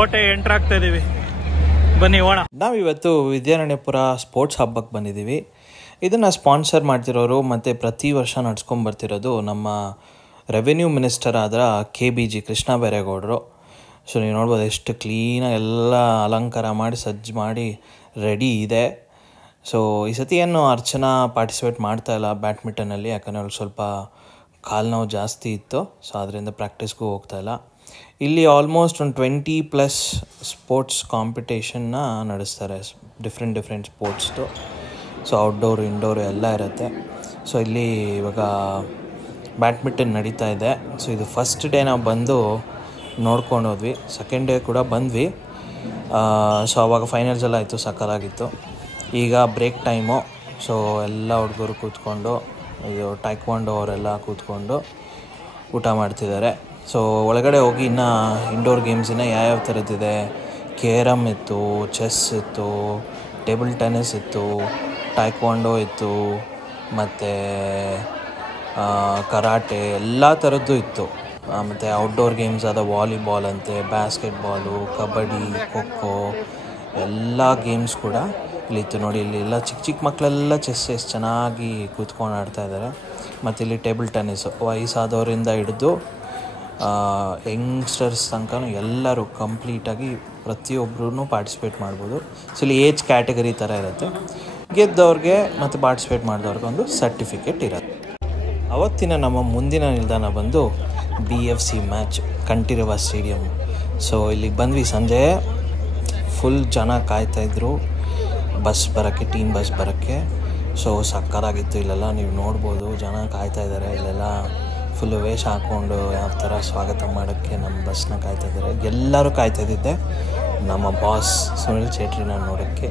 ಕೋಟೆ ಎಂಟರ್ ಆಗ್ತಾ ಇದೀವಿ, ಬನ್ನಿ ಹೋಣ. ನಾವಿವತ್ತು ವಿದ್ಯಾರಣ್ಯಪುರ ಸ್ಪೋರ್ಟ್ಸ್ ಹಬ್ಬಕ್ಕೆ ಬಂದಿದ್ದೀವಿ. ಇದನ್ನು ಸ್ಪಾನ್ಸರ್ ಮಾಡ್ತಿರೋರು ಮತ್ತು ಪ್ರತಿ ವರ್ಷ ನಡ್ಸ್ಕೊಂಬರ್ತಿರೋದು ನಮ್ಮ ರೆವೆನ್ಯೂ ಮಿನಿಸ್ಟರ್ ಆದ KBG ಕೃಷ್ಣ ಬೈರೇಗೌಡರು. ಸೊ ನೀವು ನೋಡ್ಬೋದು ಎಷ್ಟು ಕ್ಲೀನಾಗಿ ಎಲ್ಲ ಅಲಂಕಾರ ಮಾಡಿ ಸಜ್ಜು ಮಾಡಿ ರೆಡಿ ಇದೆ. ಸೊ ಈ ಸತಿ ಏನು ಅರ್ಚನಾ ಪಾರ್ಟಿಸಿಪೇಟ್ ಮಾಡ್ತಾಯಿಲ್ಲ ಬ್ಯಾಡ್ಮಿಂಟನಲ್ಲಿ, ಯಾಕಂದರೆ ಅವ್ಳು ಸ್ವಲ್ಪ ಕಾಲು ನೋವು ಜಾಸ್ತಿ ಇತ್ತು. ಸೊ ಅದರಿಂದ ಪ್ರಾಕ್ಟೀಸ್ಗೂ ಹೋಗ್ತಾಯಿಲ್ಲ. ಇಲ್ಲಿ ಆಲ್ಮೋಸ್ಟ್ ಒಂದು 20+ ಸ್ಪೋರ್ಟ್ಸ್ ಕಾಂಪಿಟೇಷನ್ನ ನಡೆಸ್ತಾರೆ, ಡಿಫ್ರೆಂಟ್ ಸ್ಪೋರ್ಟ್ಸ್ದು. ಸೊ ಔಟ್ಡೋರು ಇಂಡೋರು ಎಲ್ಲ ಇರುತ್ತೆ. ಸೊ ಇಲ್ಲಿ ಇವಾಗ ಬ್ಯಾಡ್ಮಿಂಟನ್ ನಡೀತಾ ಇದೆ. ಸೊ ಇದು ಫಸ್ಟ್ ಡೇ ನಾವು ಬಂದು ನೋಡ್ಕೊಂಡು ಹೋದ್ವಿ, ಸೆಕೆಂಡ್ ಡೇ ಕೂಡ ಬಂದ್ವಿ. ಸೊ ಆವಾಗ ಫೈನಲ್ಸ್ ಎಲ್ಲ ಆಯಿತು, ಸಕ್ಕತ್ತಾಗಿತ್ತು. ಈಗ ಬ್ರೇಕ್ ಟೈಮು. ಸೊ ಎಲ್ಲ ಹುಡುಗರು ಕೂತ್ಕೊಂಡು, ಇದು ಟೈಕ್ವಾಂಡೋ ಅವರೆಲ್ಲ ಕೂತ್ಕೊಂಡು ಊಟ ಮಾಡ್ತಿದ್ದಾರೆ. ಸೊ ಒಳಗಡೆ ಹೋಗಿ ಇನ್ನು ಇಂಡೋರ್ ಗೇಮ್ಸಿನ ಯಾವ್ಯಾವ ಥರದ್ದಿದೆ, ಕೇರಮ್ ಇತ್ತು, ಚೆಸ್ ಇತ್ತು, ಟೇಬಲ್ ಟೆನ್ನಿಸ್ ಇತ್ತು, ಟೈಕ್ವಾಂಡೋ ಇತ್ತು, ಮತ್ತು ಕರಾಟೆ ಎಲ್ಲ ಥರದ್ದು ಇತ್ತು. ಮತ್ತು ಔಟ್ಡೋರ್ ಗೇಮ್ಸ್ ಆದ ವಾಲಿಬಾಲ್ ಅಂತೆ, ಬ್ಯಾಸ್ಕೆಟ್ಬಾಲು, ಕಬಡ್ಡಿ, ಖೋಖೋ ಎಲ್ಲ ಗೇಮ್ಸ್ ಕೂಡ ಇಲ್ಲಿತ್ತು. ನೋಡಿ ಇಲ್ಲಿ ಎಲ್ಲ ಚಿಕ್ಕ ಮಕ್ಕಳೆಲ್ಲ ಚೆಸ್ ಎಷ್ಟು ಚೆನ್ನಾಗಿ ಕೂತ್ಕೊಂಡು ಆಡ್ತಾಯಿದ್ದಾರೆ. ಮತ್ತು ಇಲ್ಲಿ ಟೇಬಲ್ ಟೆನ್ನಿಸ್ ವಯಸ್ಸಾದವರಿಂದ ಹಿಡಿದು ಯಂಗ್ಸ್ಟರ್ಸ್ ತನಕ ಎಲ್ಲರೂ ಕಂಪ್ಲೀಟಾಗಿ ಪ್ರತಿಯೊಬ್ಬರೂ ಪಾರ್ಟಿಸಿಪೇಟ್ ಮಾಡ್ಬೋದು. ಸೊ ಇಲ್ಲಿ ಏಜ್ ಕ್ಯಾಟಗರಿ ಥರ ಇರುತ್ತೆ. ಗೆದ್ದವ್ರಿಗೆ ಮತ್ತು ಪಾರ್ಟಿಸಿಪೇಟ್ ಮಾಡಿದವ್ರಿಗೆ ಒಂದು ಸರ್ಟಿಫಿಕೇಟ್ ಇರುತ್ತೆ. ಅವತ್ತಿನ ನಮ್ಮ ಮುಂದಿನ ನಿಲ್ದಾಣ ಬಂದು BFC match Kanteerava stadium. So ಇಲ್ಲಿಗೆ ಬಂದ್ವಿ ಸಂಜೆ. ಫುಲ್ ಜನ ಕಾಯ್ತಾಯಿದ್ರು ಬಸ್ ಬರೋಕ್ಕೆ, ಟೀಮ್ ಬಸ್ ಬರೋಕ್ಕೆ. ಸೊ ಸಕ್ಕತ್ತಾಗಿತ್ತು. ಇಲ್ಲೆಲ್ಲ ನೀವು ನೋಡ್ಬೋದು, ಜನ ಕಾಯ್ತಾಯಿದ್ದಾರೆ. ಇಲ್ಲೆಲ್ಲ ಫುಲ್ಲು ವೇಷ ಹಾಕ್ಕೊಂಡು ಯಾವ ಥರ ಸ್ವಾಗತ ಮಾಡೋಕ್ಕೆ ನಮ್ಮ ಬಸ್ನ ಕಾಯ್ತಾಯಿದ್ದಾರೆ. ಎಲ್ಲರೂ ಕಾಯ್ತಾಯಿದ್ದೆ ನಮ್ಮ ಬಾಸ್ ಸುನಿಲ್ ಚೇಟ್ರಿನ ನೋಡೋಕ್ಕೆ,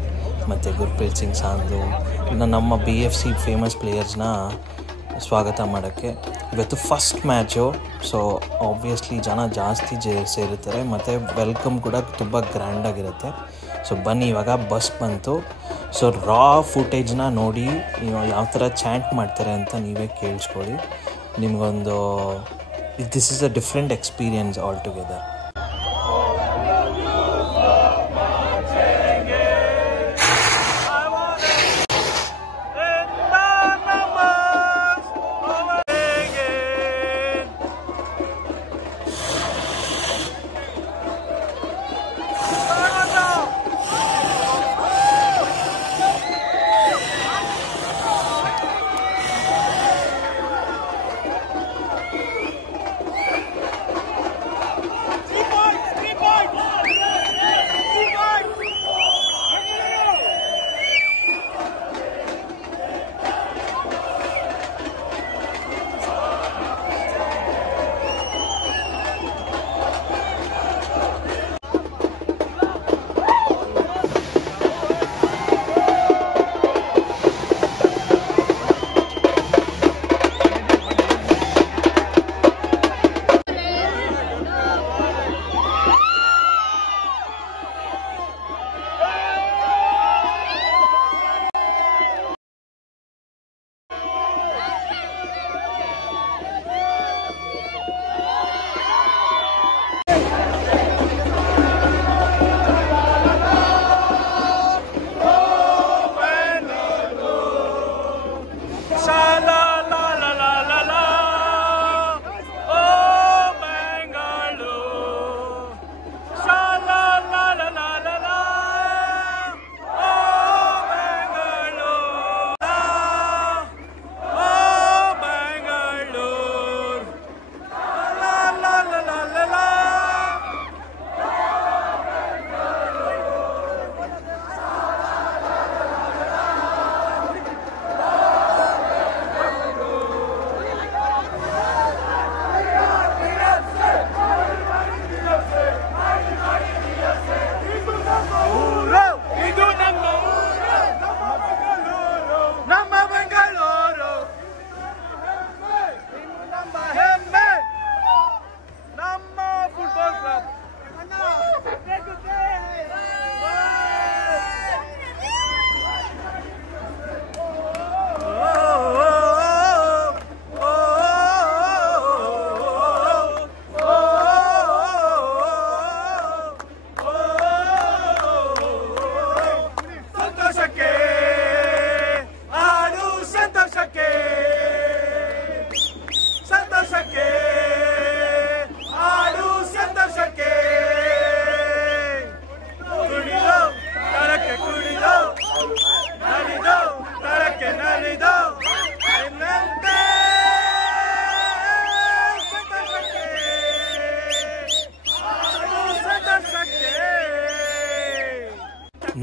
ಮತ್ತು ಗುರ್ಪ್ರೀತ್ ಸಿಂಗ್ ಸಾಂಧು, ಇನ್ನು ನಮ್ಮ BFC ಫೇಮಸ್ ಪ್ಲೇಯರ್ಸ್ನ ಸ್ವಾಗತ ಮಾಡೋಕ್ಕೆ. ಇವತ್ತು ಫಸ್ಟ್ ಮ್ಯಾಚು. ಸೊ ಆಬ್ವಿಯಸ್ಲಿ ಜನ ಜಾಸ್ತಿ ಸೇರುತ್ತಾರೆ, ಮತ್ತು ವೆಲ್ಕಮ್ ಕೂಡ ತುಂಬ ಗ್ರ್ಯಾಂಡಾಗಿರುತ್ತೆ. ಸೊ ಬನ್ನಿ, ಇವಾಗ ಬಸ್ ಬಂತು. ಸೊ ರಾ ಫುಟೇಜ್ನ ನೋಡಿ ಯಾವ ಥರ ಚಾಂಟ್ ಮಾಡ್ತಾರೆ ಅಂತ ನೀವೇ ಕೇಳಿಸ್ಕೊಳ್ಳಿ. ನಿಮಗೊಂದು this is a different experience all together.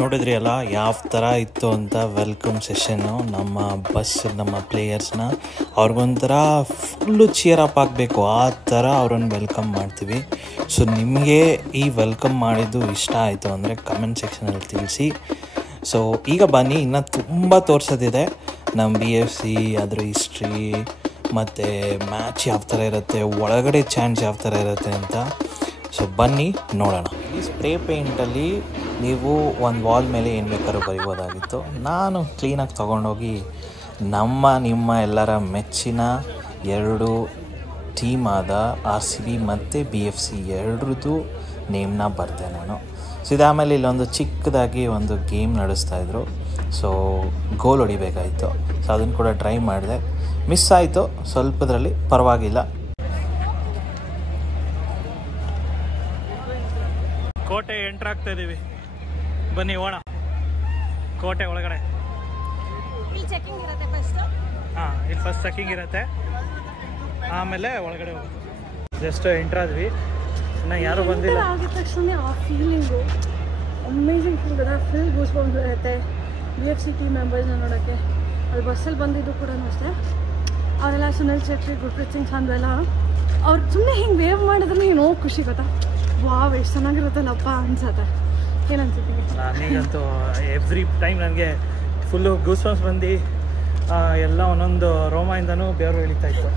ನೋಡಿದ್ರಿ ಅಲ್ಲ ಯಾವ ಥರ ಇತ್ತು ಅಂತ ವೆಲ್ಕಮ್ ಸೆಷನ್ನು. ನಮ್ಮ ಪ್ಲೇಯರ್ಸ್ನ ಅವ್ರಿಗೊಂಥರ ಫುಲ್ಲು ಚಿಯರಪ್ ಆಗಬೇಕು, ಆ ಥರ ಅವ್ರನ್ನ ವೆಲ್ಕಮ್ ಮಾಡ್ತೀವಿ. ಸೊ ನಿಮಗೆ ಈ ವೆಲ್ಕಮ್ ಮಾಡಿದ್ದು ಇಷ್ಟ ಆಯಿತು ಅಂದರೆ ಕಮೆಂಟ್ ಸೆಕ್ಷನಲ್ಲಿ ತಿಳಿಸಿ. ಸೊ ಈಗ ಬನ್ನಿ, ಇನ್ನೂ ತುಂಬ ತೋರಿಸೋದಿದೆ ನಮ್ಮ BFC, ಅದರ ಹಿಸ್ಟ್ರಿ ಮತ್ತು ಮ್ಯಾಚ್ ಯಾವ ಥರ ಇರುತ್ತೆ, ಒಳಗಡೆ ಚಾನ್ಸ್ ಯಾವ ಥರ ಇರುತ್ತೆ ಅಂತ. ಸೊ ಬನ್ನಿ ನೋಡೋಣ. ಈ ಸ್ಪ್ರೇ ಪೇಂಟಲ್ಲಿ ನೀವು ಒಂದು ವಾಲ್ ಮೇಲೆ ಏನು ಬೇಕಾದ್ರೂ ಬರಿಬೋದಾಗಿತ್ತು. ನಾನು ಕ್ಲೀನಾಗಿ ತೊಗೊಂಡೋಗಿ ನಿಮ್ಮ ಎಲ್ಲರ ಮೆಚ್ಚಿನ 2 ಟೀಮ್ ಆದ RCB ಮತ್ತು BFC ಎರಡರದ್ದು ನೇಮ್ನ ಬರ್ದೆ ನಾನು. ಸೊ ಇದಾದಮೇಲೆ ಇಲ್ಲೊಂದು ಚಿಕ್ಕದಾಗಿ ಒಂದು ಗೇಮ್ ನಡೆಸ್ತಾಯಿದ್ರು. ಸೊ ಗೋಲ್ ಹೊಡಿಬೇಕಾಯಿತು. ಸೊ ಅದನ್ನು ಕೂಡ ಟ್ರೈ ಮಾಡಿದೆ, ಮಿಸ್ ಆಯಿತು ಸ್ವಲ್ಪದ್ರಲ್ಲಿ, ಪರವಾಗಿಲ್ಲ. ಕೋಟೆ ಎಂಟ್ರ್ ಆಗ್ತಾ ಇದ್ದೀವಿ, ಬನ್ನಿ ಹೋಗೋಣ. ಕೋಟೆ ಒಳಗಡೆ ಚೆಕಿಂಗ್ ಇರುತ್ತೆ ಫಸ್ಟ್. ಇಲ್ಲಿ ಫಸ್ಟ್ ಚೆಕಿಂಗ್ ಇರುತ್ತೆ, ಆಮೇಲೆ ಒಳಗಡೆ ಹೋಗೋದು. ಜಸ್ಟ್ ಎಂಟ್ರ್ ಆದ್ವಿ, ಇನ್ನು ಯಾರು ಬಂದಿಲ್ಲ. ಆಗಿದ ತಕ್ಷಣ ಆ ಫೀಲಿಂಗು ಅಮೇಝಿಂಗ್ ಫೀಲ್ ಇದೆ. ಫುಲ್ ಗೂಸ್ ಬಂದು ಇರುತ್ತೆ. BFC ಟೀಮ್ ಮೆಂಬರ್ಸ್ನ ನೋಡೋಕ್ಕೆ ಅಲ್ಲಿ ಬಸ್ಸಲ್ಲಿ ಬಂದಿದ್ದು ಕೂಡ ಅಷ್ಟೇ. ಅವರೆಲ್ಲ ಸುನಿಲ್ ಚೇತ್ರಿ, ಗುರ್ಪ್ರೀತ್ ಸಿಂಗ್ ಸಂಧು ಅವ್ರು ಸುಮ್ಮನೆ ಹಿಂಗೆ ವೇವ್ ಮಾಡಿದ್ರೆ ಏನೋ ಖುಷಿ ಗೊತ್ತಾ, ವಾವ್ ಎಷ್ಟು ಚೆನ್ನಾಗಿರುತ್ತಲ್ಲಪ್ಪ ಅನ್ಸತ್ತೆ. ಏನನ್ಸುತ್ತೀವಿ? ನನಗಂತೂ ಎವ್ರಿ ಟೈಮ್ ನನಗೆ ಫುಲ್ಲು ಗೂಸ್ ಬಂಪ್ಸ್ ಬಂದು ಎಲ್ಲ ಒಂದೊಂದು ರೋಮದಿಂದನೂ ಬೆವರು ಇಳಿತಾ ಇತ್ತು.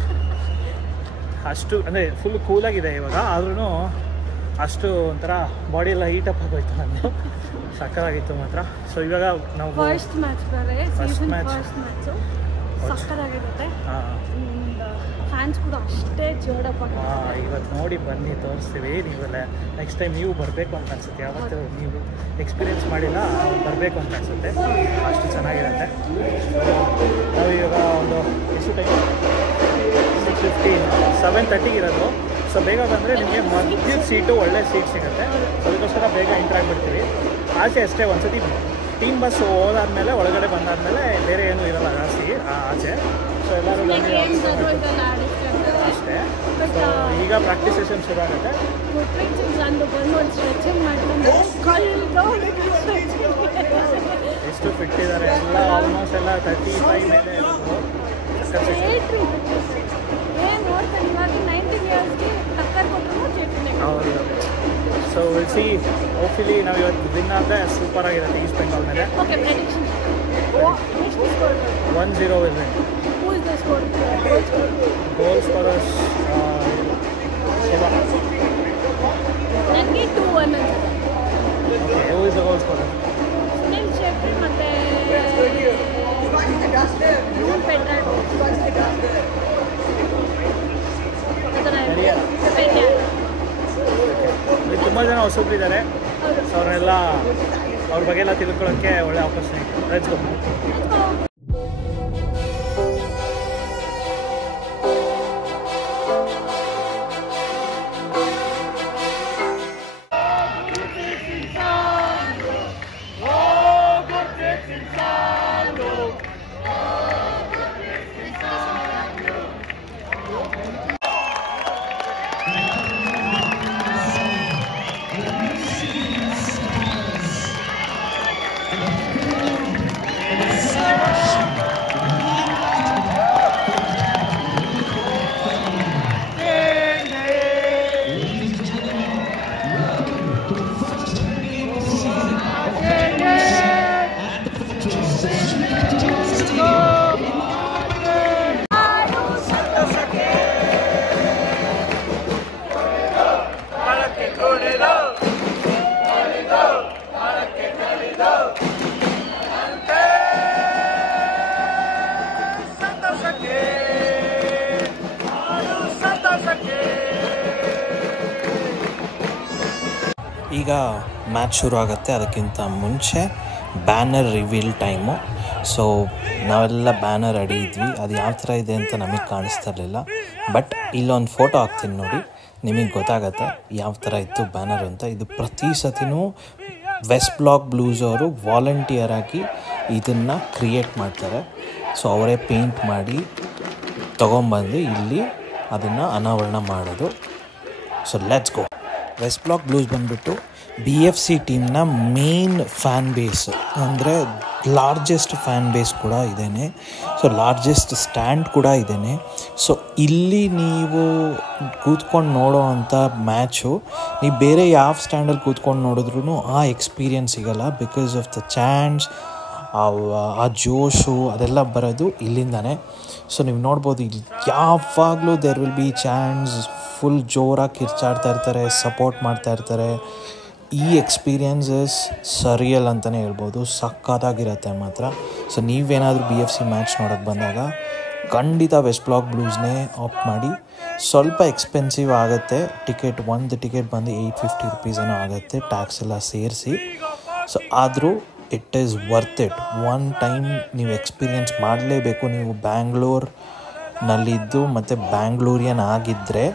ಅಷ್ಟು ಅಂದರೆ ಫುಲ್ ಕೂಲಾಗಿದೆ ಇವಾಗ, ಆದ್ರೂ ಅಷ್ಟು ಒಂಥರ ಬಾಡಿ ಎಲ್ಲ ಹೀಟಪ್ ಆಗೋಯ್ತು ನಂದು. ಸಕ್ಕತ್ತಾಗಿತ್ತು ಮಾತ್ರ. ಸೊ ಇವಾಗ ನಾವು ಫಸ್ಟ್ ಮ್ಯಾಚ್ ಬೇರೆ, ಫಸ್ಟ್ ಮ್ಯಾಚು ಸಕ್ಕತ್ತಾಗಿರುತ್ತೆ. ಫ್ಯಾನ್ಸ್ ಕೂಡ ಅಷ್ಟೇ ಜೋಡಪ್ಪ. ಇವತ್ತು ನೋಡಿ ಬನ್ನಿ ತೋರಿಸ್ತೀವಿ. ನೀವೆಲ್ಲ ನೆಕ್ಸ್ಟ್ ಟೈಮ್ ನೀವು ಬರಬೇಕು ಅಂತ ಅನಿಸುತ್ತೆ. ಯಾವತ್ತು ನೀವು ಎಕ್ಸ್ಪೀರಿಯೆನ್ಸ್ ಮಾಡಿಲ್ಲ, ಬರಬೇಕು ಅಂತ ಅನಿಸುತ್ತೆ, ಅಷ್ಟು ಚೆನ್ನಾಗಿರುತ್ತೆ. ನಾವು ಇವಾಗ ಒಂದು ಎಷ್ಟು ಟೈಮ್ 6:15 7:30 ಇರೋದು. ಸೊ ಬೇಗ ಬಂದರೆ ನಿಮಗೆ ಮಧ್ಯದ ಸೀಟು ಒಳ್ಳೆ ಸೀಟ್ ಸಿಗುತ್ತೆ. ಅದಕ್ಕೋಸ್ಕರ ಬೇಗ ಎಂಟ್ರ್ ಆಗಿಬಿಡ್ತೀವಿ. ಆಚೆ ಅಷ್ಟೇ ಒಂದ್ಸತಿ ಟೀಮ್ ಬಸ್ ಹೋದಾದ್ಮೇಲೆ ಒಳಗಡೆ ಬಂದಾದ್ಮೇಲೆ ಬೇರೆ ಏನೂ ಇರಲ್ಲ ಜಾಸ್ತಿ ಆಚೆ. ಸೊ ಎಲ್ಲರೂ ಬಂದು ಅಷ್ಟೇ. ಸೊ ಈಗ ಪ್ರಾಕ್ಟೀಸ್ ಸೆಷನ್ ಶುರು ಆಗುತ್ತೆ. ಎಷ್ಟು ಫಿಟ್ ಇದ್ದಾರೆ ಎಲ್ಲ, ಆಲ್ಮೋಸ್ಟ್ ಎಲ್ಲ 35 ಮೇಲೆ ಇರೋದು. ಹೌದು. ಸೊ ವಿಲ್ ಸಿ, ಹೋಪ್ಫುಲಿ ನಾವು ಇವತ್ತು ವಿನ್ ಆದರೆ ಸೂಪರ್ ಆಗಿರುತ್ತೆ ಈಸ್ಟ್ ಬೆಂಗಾಲ್ ಮೇಲೆ. 1-0 ವಿಲ್ ವಿನ್. ಗೋಲ್ ಸ್ಕೋರರ್ಸ್ ನನಗೆ 2-1 okay. Who is the goal scorer? Sunil Chhetri ಮತ್ತು ತುಂಬ ಜನ ಹೊಸಬ್ರಿದ್ದಾರೆ. ಸೊ ಅವರೆಲ್ಲ ಅವ್ರ ಬಗ್ಗೆ ಎಲ್ಲ ತಿಳ್ಕೊಳ್ಳೋಕ್ಕೆ ಒಳ್ಳೆ ಆಪರ್ಚುನಿಟಿ. Let's go. ಈಗ ಮ್ಯಾಚ್ ಶುರು ಆಗುತ್ತೆ. ಅದಕ್ಕಿಂತ ಮುಂಚೆ ಬ್ಯಾನರ್ ರಿವೀಲ್ ಟೈಮು. ಸೊ ನಾವೆಲ್ಲ ಬ್ಯಾನರ್ ರೆಡಿ ಇದ್ವಿ. ಅದು ಯಾವ ಥರ ಇದೆ ಅಂತ ನಮಗೆ ಕಾಣಿಸ್ತಾ ಇರಲಿಲ್ಲ. ಬಟ್ ಇಲ್ಲೊಂದು ಫೋಟೋ ಹಾಕ್ತೀನಿ ನೋಡಿ, ನಿಮಗೆ ಗೊತ್ತಾಗತ್ತೆ ಯಾವ ಥರ ಇತ್ತು ಬ್ಯಾನರ್ ಅಂತ. ಇದು ಪ್ರತಿ ಸತಿನೂ ವೆಸ್ಟ್ ಬ್ಲಾಕ್ ಬ್ಲೂಸ್ ಅವರು ವಾಲಂಟಿಯರ್ ಆಗಿ ಇದನ್ನು ಕ್ರಿಯೇಟ್ ಮಾಡ್ತಾರೆ. ಸೊ ಅವರೇ ಪೇಂಟ್ ಮಾಡಿ ತೊಗೊಂಬಂದು ಇಲ್ಲಿ ಅದನ್ನು ಅನಾವರಣ ಮಾಡೋದು. So let's go. West block blues ಬಂದುಬಿಟ್ಟು BFC ಟೀಮ್ನ ಮೇನ್ ಫ್ಯಾನ್ ಬೇಸ್ ಅಂದರೆ ಲಾರ್ಜೆಸ್ಟ್ ಫ್ಯಾನ್ ಬೇಸ್ ಕೂಡ ಇದೇನೆ. ಸೊ ಲಾರ್ಜೆಸ್ಟ್ ಸ್ಟ್ಯಾಂಡ್ ಕೂಡ ಇದೇನೆ. ಸೊ ಇಲ್ಲಿ ನೀವು ಕೂತ್ಕೊಂಡು ನೋಡೋ ಅಂಥ ಮ್ಯಾಚು ನೀವು ಬೇರೆ ಯಾವ ಸ್ಟ್ಯಾಂಡಲ್ಲಿ ಕೂತ್ಕೊಂಡು ನೋಡಿದ್ರೂ ಆ ಎಕ್ಸ್ಪೀರಿಯನ್ಸ್ ಸಿಗೋಲ್ಲ. ಬಿಕಾಸ್ ಆಫ್ ದ ಚಾಂಟ್ಸ್, ಆ ಜೋಶು ಅದೆಲ್ಲ ಬರೋದು ಇಲ್ಲಿಂದಾನೆ. ಸೊ ನೀವು ನೋಡ್ಬೋದು, ಇಲ್ಲಿ ಯಾವಾಗಲೂ ದೇರ್ ವಿಲ್ ಬಿ ಚಾಂಟ್ಸ್, ಫುಲ್ ಜೋರಾಗಿ ಕಿರ್ಚಾಡ್ತಾ ಇರ್ತಾರೆ, ಸಪೋರ್ಟ್ ಮಾಡ್ತಾ ಇರ್ತಾರೆ. ಈ ಎಕ್ಸ್ಪೀರಿಯನ್ಸಸ್ ಸರಿಯಲ್ ಅಂತಲೇ ಹೇಳ್ಬೋದು, ಸಕ್ಕತ್ತಾಗಿರುತ್ತೆ ಮಾತ್ರ. ಸೊ ನೀವೇನಾದರೂ BFC ಮ್ಯಾಚ್ ನೋಡೋಕ್ಕೆ ಬಂದಾಗ ಖಂಡಿತ ವೆಸ್ಟ್ ಬ್ಲಾಕ್ ಬ್ಲೂಸ್ನೇ ಆಪ್ಟ್ ಮಾಡಿ. ಸ್ವಲ್ಪ ಎಕ್ಸ್ಪೆನ್ಸಿವ್ ಆಗುತ್ತೆ ಟಿಕೆಟ್, ಒಂದು ಟಿಕೆಟ್ ಬಂದು 850 rupees ಏನೋ ಆಗುತ್ತೆ, ಟ್ಯಾಕ್ಸ್ ಎಲ್ಲ ಸೇರಿಸಿ. ಸೊ ಆದರೂ it is worth it. One time ನೀವು ಎಕ್ಸ್ಪೀರಿಯನ್ಸ್ ಮಾಡಲೇಬೇಕು. ನೀವು ಬ್ಯಾಂಗ್ಳೂರ್ನಲ್ಲಿದ್ದು ಮತ್ತು ಬ್ಯಾಂಗ್ಳೂರಿಯನ್ ಆಗಿದ್ದರೆ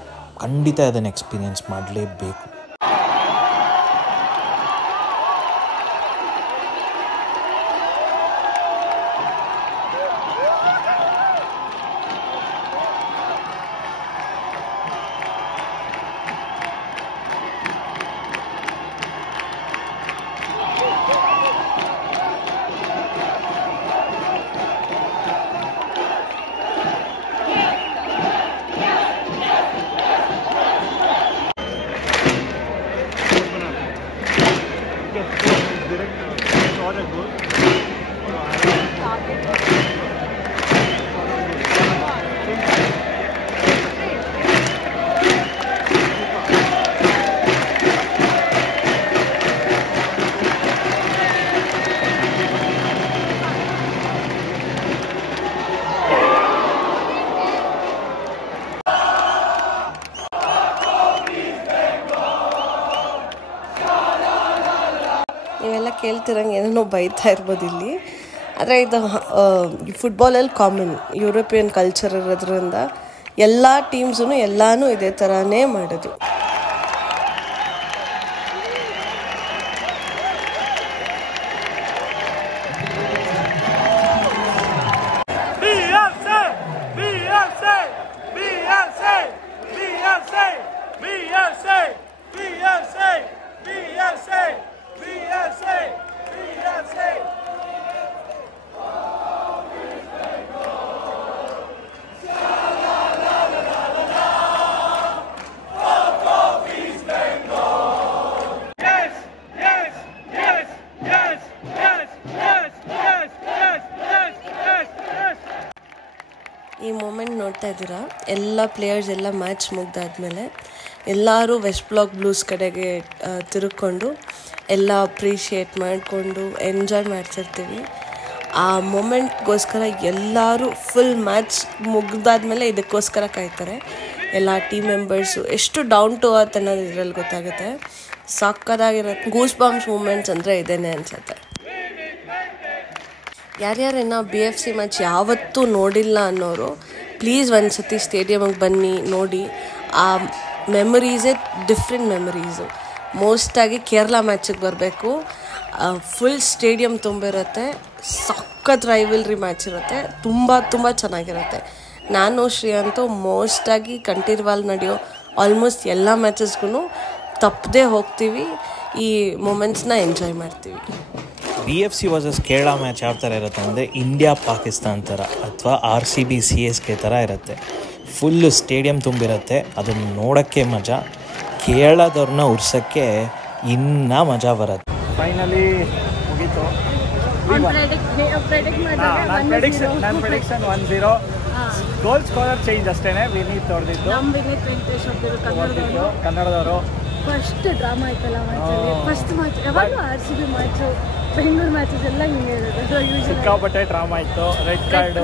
ಖಂಡಿತ ಅದನ್ನು ಎಕ್ಸ್ಪೀರಿಯನ್ಸ್ ಮಾಡಲೇಬೇಕು. ನೀವೆಲ್ಲ ಕೇಳ್ತಿರಂಗೆ ಏನೇನೋ ಬೈತಾ ಇರ್ಬೋದು ಇಲ್ಲಿ, ಆದರೆ ಇದು ಫುಟ್ಬಾಲಲ್ಲಿ ಕಾಮನ್ ಯುರೋಪಿಯನ್ ಕಲ್ಚರ್ ಇರೋದ್ರಿಂದ ಎಲ್ಲ ಟೀಮ್ಸೂ ಎಲ್ಲನೂ ಇದೇ ಥರನೇ ಮಾಡೋದು. ಈ ಮೂಮೆಂಟ್ ನೋಡ್ತಾ ಇದ್ದೀರಾ, ಎಲ್ಲ ಪ್ಲೇಯರ್ಸ್ ಎಲ್ಲ ಮ್ಯಾಚ್ ಮುಗ್ದಾದ್ಮೇಲೆ ಎಲ್ಲರೂ ವೆಸ್ಟ್ ಬ್ಲಾಕ್ ಬ್ಲೂಸ್ ಕಡೆಗೆ ತಿರುಗಿಕೊಂಡು ಎಲ್ಲ ಅಪ್ರಿಷಿಯೇಟ್ ಮಾಡಿಕೊಂಡು ಎಂಜಾಯ್ ಮಾಡ್ತಿರ್ತೀವಿ. ಆ ಮೂಮೆಂಟ್ಗೋಸ್ಕರ ಎಲ್ಲರೂ ಫುಲ್ ಮ್ಯಾಚ್ ಮುಗ್ದಾದ್ಮೇಲೆ ಇದಕ್ಕೋಸ್ಕರ ಕಾಯ್ತಾರೆ. ಎಲ್ಲ ಟೀಮ್ ಮೆಂಬರ್ಸು ಎಷ್ಟು ಡೌನ್ ಟು ಅರ್ತ್ ಅನ್ನೋದು ಇದರಲ್ಲಿ ಗೊತ್ತಾಗುತ್ತೆ. ಸಕ್ಕತ್ತಾಗಿರುತ್ತೆ. ಗೂಸ್ ಬಂಪ್ಸ್ ಮೂಮೆಂಟ್ಸ್ ಅಂದರೆ ಇದೇನೆ ಅನ್ಸುತ್ತೆ. ಯಾರ್ಯಾರೇನೋ BFC ಮ್ಯಾಚ್ ಯಾವತ್ತೂ ನೋಡಿಲ್ಲ ಅನ್ನೋರು ಪ್ಲೀಸ್ ಒಂದು ಸತಿ ಸ್ಟೇಡಿಯಮಿಗೆ ಬನ್ನಿ, ನೋಡಿ. ಆ ಮೆಮರೀಸೇ ಡಿಫ್ರೆಂಟ್ ಮೆಮರೀಸು. ಮೋಸ್ಟಾಗಿ ಕೇರಳ ಮ್ಯಾಚಿಗೆ ಬರಬೇಕು. ಫುಲ್ ಸ್ಟೇಡಿಯಮ್ ತುಂಬಿರುತ್ತೆ, ಸಖತ್ ರೈವಲ್ರಿ ಮ್ಯಾಚ್ ಇರುತ್ತೆ, ತುಂಬ ಚೆನ್ನಾಗಿರುತ್ತೆ. ನಾನು ಶ್ರೀ ಅಂತೂ ಮೋಸ್ಟಾಗಿ ಕಂಠೀರವಲ್ಲಿ ನಡೆಯೋ ಆಲ್ಮೋಸ್ಟ್ ಎಲ್ಲ ಮ್ಯಾಚಸ್ಗೂ ತಪ್ಪದೇ ಹೋಗ್ತೀವಿ, ಈ ಮೂಮೆಂಟ್ಸ್ನ ಎಂಜಾಯ್ ಮಾಡ್ತೀವಿ. BFC ವರ್ಸಸ್ ಕೇರಳ ಮ್ಯಾಚ್ ಯಾವ ಥರ ಇರುತ್ತೆ ಅಂದರೆ ಇಂಡಿಯಾ ಪಾಕಿಸ್ತಾನ್ ಥರ ಅಥವಾ RCB CSK ಥರ ಇರುತ್ತೆ. ಫುಲ್ಲು ಸ್ಟೇಡಿಯಂ ತುಂಬಿರುತ್ತೆ. ಅದನ್ನು ನೋಡೋಕ್ಕೆ ಮಜಾ, ಕೇರಳದವ್ರನ್ನ ಉರ್ಸೋಕ್ಕೆ ಇನ್ನೂ ಮಜಾ ಬರುತ್ತೆ. ಫೈನಲಿ ಮುಗೀತು. ನನ್ನ ಪ್ರೆಡಿಕ್ಷನ್ 1-0. ಗೋಲ್ ಸ್ಕೋರರ್ ಚೇಂಜ್ ಅಷ್ಟೇ. ವಿನೀತ್ ಹೊಡೆದಿದ್ದು, ಕನ್ನಡದವರು. ಫಸ್ಟ್ ಡ್ರಾಮಾ ಆಯ್ತಲ್ಲ ಮ್ಯಾಚಲ್ಲಿ. ಫಸ್ಟ್ ಮ್ಯಾಚ್ ಯಾವಾಗಲೂ RCB ಮ್ಯಾಚು, ಬೆಂಗಳೂರು ಮ್ಯಾಚಸ್ ಎಲ್ಲ ಹಿಂಗೆ ಇರೋದು. ಸಿಕ್ಕಾಪಟ್ಟೆ ಡ್ರಾಮಾ ಇತ್ತು, ರೆಡ್ ಕಾರ್ಡು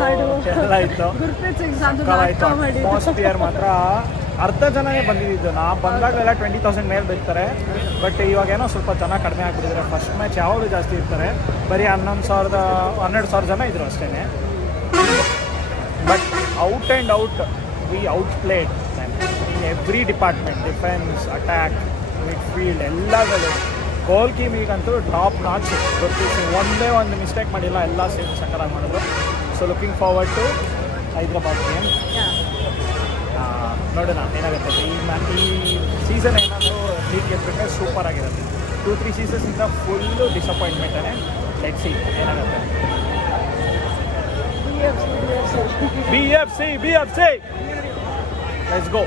ಎಲ್ಲ ಇತ್ತು. ಗುರ್ಪ್ರೀತ್ ಸಿಂಗ್ ಅಟ್ಮಾಸ್ಫಿಯರ್ ಮಾತ್ರ ಅರ್ಧ ಜನನೇ ಬಂದಿದ್ದು. ನಾ ಬಂದಾಗಲೆಲ್ಲ 20,000 ಮೇಲೆ ಬರ್ತಾರೆ. ಬಟ್ ಇವಾಗೇನೋ ಸ್ವಲ್ಪ ಜನ ಕಡಿಮೆ ಆಗಿಬಿಟ್ಟಿದ್ದಾರೆ. ಫಸ್ಟ್ ಮ್ಯಾಚ್ ಯಾವಾಗಲೂ ಜಾಸ್ತಿ ಇರ್ತಾರೆ, ಬರೀ 12,000 ಜನ ಇದ್ರು ಅಷ್ಟೇ. But out and out we outplayed in every department, defence, attack, midfield ಎಲ್ಲದಲ್ಲೂ. ಗೋಲ್ ಕೀಪಿಂಗಂತೂ ಟಾಪ್ ನಾಚ್. ಒಂದೇ ಒಂದು ಮಿಸ್ಟೇಕ್ ಮಾಡಿಲ್ಲ, ಎಲ್ಲ ಸೇರಿ ಸಕ್ಕರಾಗಿ ಮಾಡಿದ್ರು. So looking forward to Hyderabad game. ನೋಡೋಣ ಏನಾಗುತ್ತೆ. ಈ ಸೀಸನ್ ಏನಾದರೂ ಲೀಗ್ ಗೆದ್ಬಿಟ್ರೆ ಸೂಪರ್ ಆಗಿರುತ್ತೆ. 2-3 ಸೀಸನ್ಸಿಂದ ಫುಲ್ಲು ಡಿಸಪಾಯಿಂಟ್ಮೆಂಟೇ. ಲೆಟ್ಸ್ ಸಿ ಏನಾಗುತ್ತೆ. BFC, let's go.